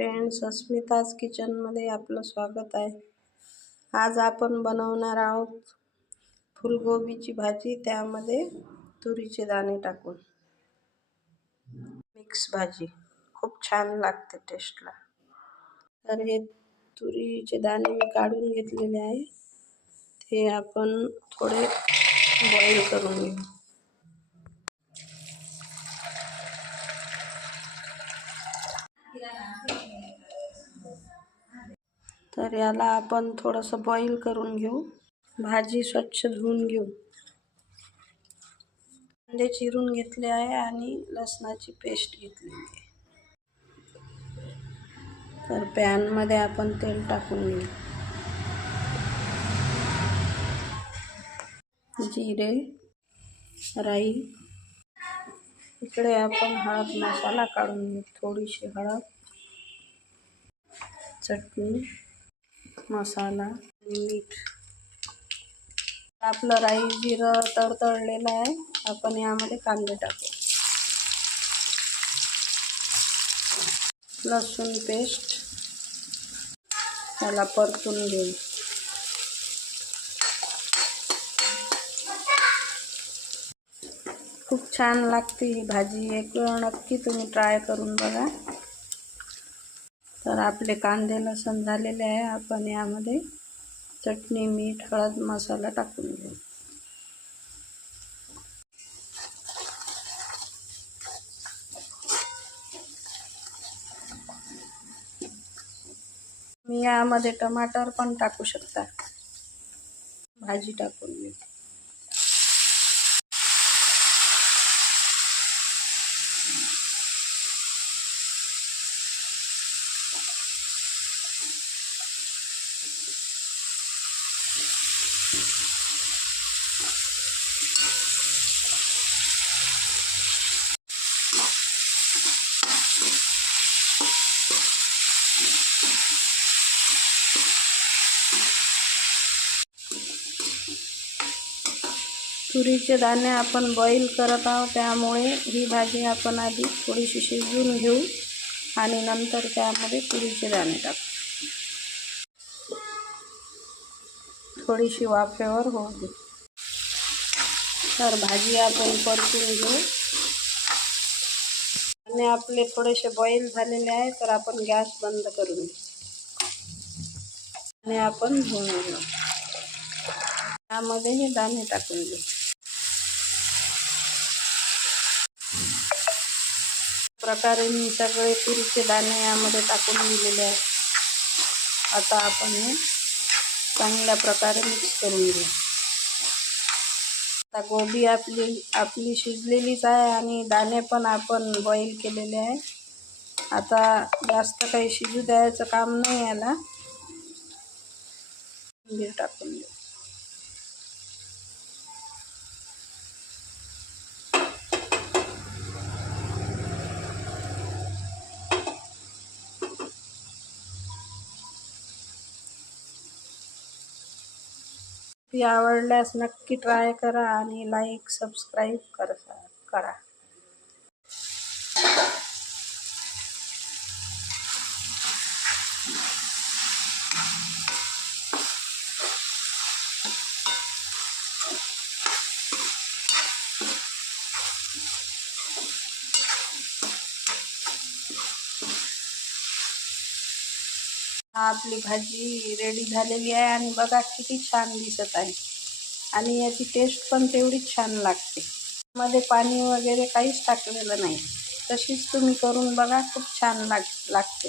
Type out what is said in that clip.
Friends, अस्मिताज किचनमध्ये आपलं स्वागत आहे. आज आपण बनवणार आहोत फुलगोबीची भाजी, त्यामध्ये तुरीचे दाणे टाकून मिक्स भाजी. खूप छान लागते टेस्टला. तर हे तुरीचे दाणे मी काढून घेतलेले आहे, ते आपण थोडे बॉईल करून घेऊ. तर याला आपण थोडंसं बॉईल करून घेऊ. भाजी स्वच्छ धुवून घेऊ. कांदे चिरून घेतले आहे आणि लसणाची पेस्ट घेतलेली आहे. तर पॅनमध्ये आपण तेल टाकून घेऊ. जिरे, राई, इकडे आपण हळद मसाला काढून घेऊ. थोडीशी हळद, चटणी, मसाला आणि मीठ. आपलं राई जिरं तडतडलेलं आहे. आपण यामध्ये कांदे टाकू. लसूण पेस्ट त्याला परतून घेऊ. खूप छान लागते ही भाजी. एक वेळ नक्की तुम्ही ट्राय करून बघा. तर आपले कांदे लसूण झालेले आहे. आपण यामध्ये चटणी, मीठ, हळद मसाला टाकून घेऊ. मी यामध्ये टमाटर पण टाकू शकता. भाजी टाकून घेऊ. तुरीचे दाणे आपण बॉईल करत आहोत, त्यामुळे ही भाजी आपण आधी थोडीशी शिजवून घेऊ आणि नंतर त्यामध्ये तुरीचे दाणे टाकू. थोडीशी वाफेवर होऊ दे. तर भाजी आपण परतून घेऊ. आणि आपले थोडेसे बॉईल झालेले आहे, तर आपण गॅस बंद करून घेऊ आणि आपण धुवून घेऊ. यामध्ये हे दाणे टाकून घेऊ. प्रकारे मी सगळे तुरीचे दाणे यामध्ये टाकून दिलेले आहे. आता आपण हे चांगल्या प्रकारे मिक्स करून घेऊ. आता गोबी आपली शिजलेलीच आहे आणि दाणे पण आपण बॉईल केलेले आहे. आता जास्त काही शिजू द्यायचं काम नाही. याला मीठ टाकून घेऊ. आवडल्यास नक्की ट्राय करा आणि लाईक सबस्क्राईब करा. आपली भाजी रेडी झालेली आहे आणि बघा किती छान दिसत आहे आणि याची टेस्ट पण तेवढीच छान लागते. मध्ये पाणी वगैरे काहीच टाकलेलं नाही. तशीच तुम्ही करून बघा, खूप छान लागते.